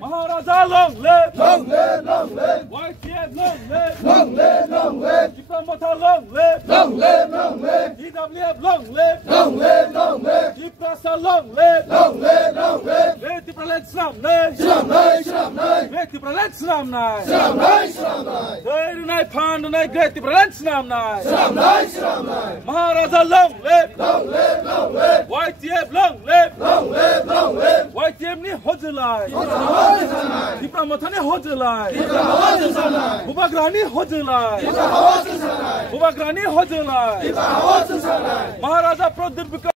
Maharaja long live, YTF long live, Tipra motha long live, DWF long live, Tipra sa long live, Tipra let Islam nay, Tipra let Islam nay, Dunai Pan Dunai Great Tipra let Islam nay, Maharaja long live, YTF long live, YTF ni hojlai, Tipra motha ni hojlai, Bubagrani hojlai, Bubagrani hojlai, Maharaja Pradip because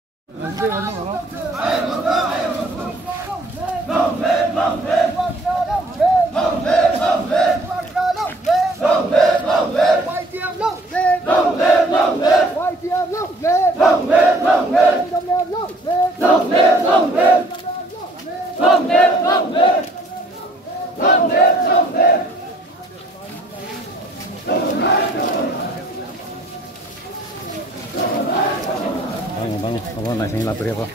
Bang, kamu naik sini lapor apa?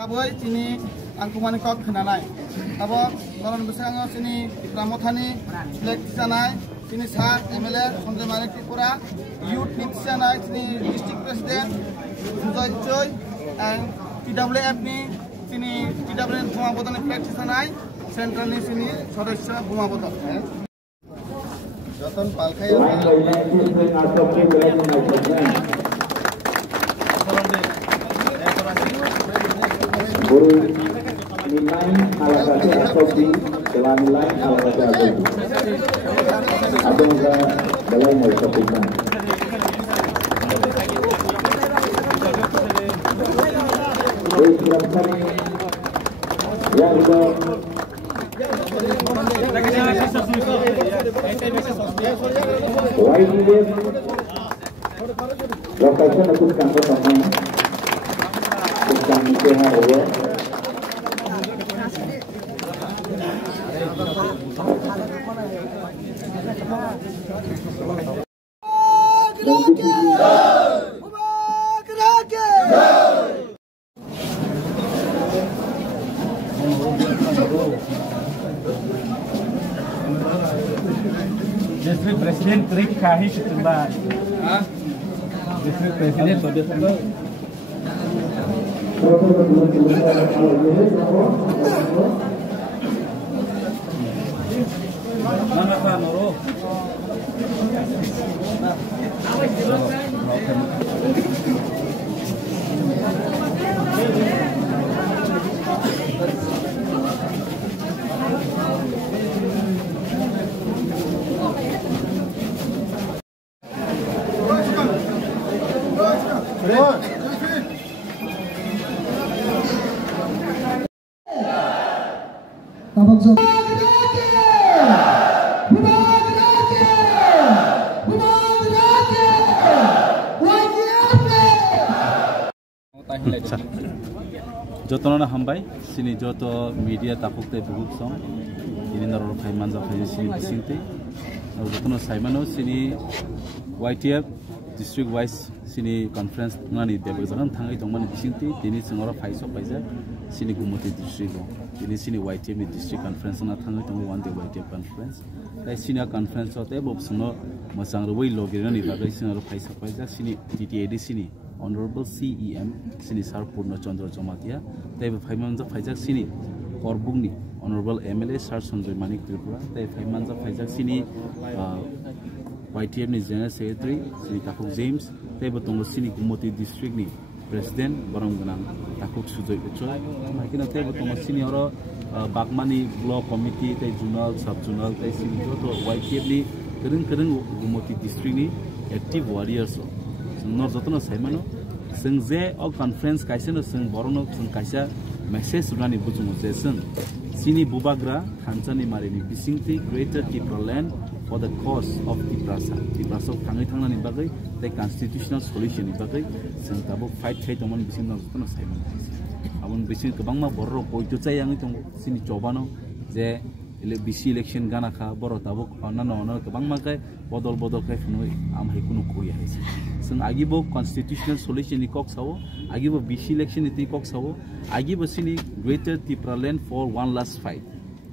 Kaboy sini angkuman kok kenalai. Kabo dalam bersama sini Tipra mothani select sanai sini saat MLA Sonjay Tipra youth nit sanai sini district president Sonjay Choi and TWF ni sini TWF bunga botan practice sanai central ni sini sodasya bunga botan. Joton palkai Guru nilai alakasi asobi telah nilai alakasi asobi. Ada juga dalam mengucapkan. Baik silakan yang juga. YTF lokasi untuk kantor sama. Kami sehat ya. District President Trik Kahi Situmba. District President Mana ka noro? Jotona hambai sini joto media tapukte buguk song ini naro phaiman ja phai sini bisingte jotona saimano sini YTF district wise sini conference ngani debak jagan thangai tongman bisingte tini singora phai so paija sini gumoti district ini sini YTF ni district conference na thangai tong one day YTF conference tai sini conference ote bob suno masang roi logirna ni bagai sini ro phai so paija sini TTAD sini Honorable CEM sini Sar Purno Chandra Jomatia tai phaimanja phaijak sini Korbungni Honorable MLA Sar Sanjoy Manik Tripura tai phaimanja phaijak sini YTF ni General Secretary sini Takuk James tai botongo sini Gumoti District ni President Barang Ganang Takuk Sujoy Echoy makina tai botongo sini oro Bagmani Block Committee tai Junal Sub Junal tai sini joto YTF ni kereng Gumoti District ni active warriors nor jotno saimano sing je o conference kaisa no sing borono sing kaisa message runani bujumo je sing sini bubagra khanchani marini bisingti greater Tipra land for the cause of Tiprasa thangai thangnani bagai the constitutional solution ni bagai sing tabo fight khai tomon bising no jotno saimano abon bising kebangma borro poito chayang tong sini chobano je BC election gana kha boro tabo onano kebangma kai bodol kai funoi am haikunu koya haisi sing agibo constitutional solution ni kok sawo agibo BC election ni kok sawo agibo sini greater Tipra land for one last fight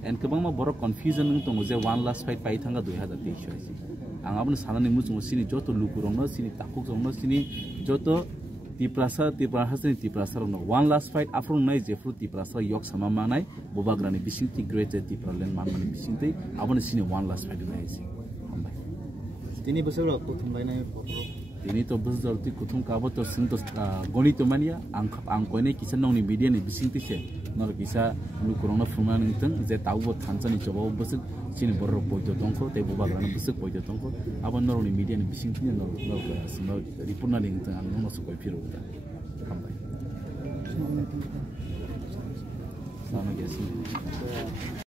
and kebangma boro confusion ng tongo je one last fight pai thanga 2023 haisi angabun sanani mujung sini joto lukurongno sini takuk jongno sini joto Tipra hasni Tiprasa no one last fight after nai jefru Tiprasa yok sama manai bobagrani bisingti greater Tipra land manmani bisingti abon sini one last fight nai si ambai tini bosor kuthum nai tini to bosor ti kuthum kabo to sing to goni to mania ang koine kisa nong ni media ni bisingti se nor kisa lu corona fuma ning tang je tawbo thanchani jobo bosik sini borro poito tongko te bobagrani bosik poito tongko abon nor ni media ni bisingti nor ripurna ning tang ang no so koi phiru ta ambai sama gesi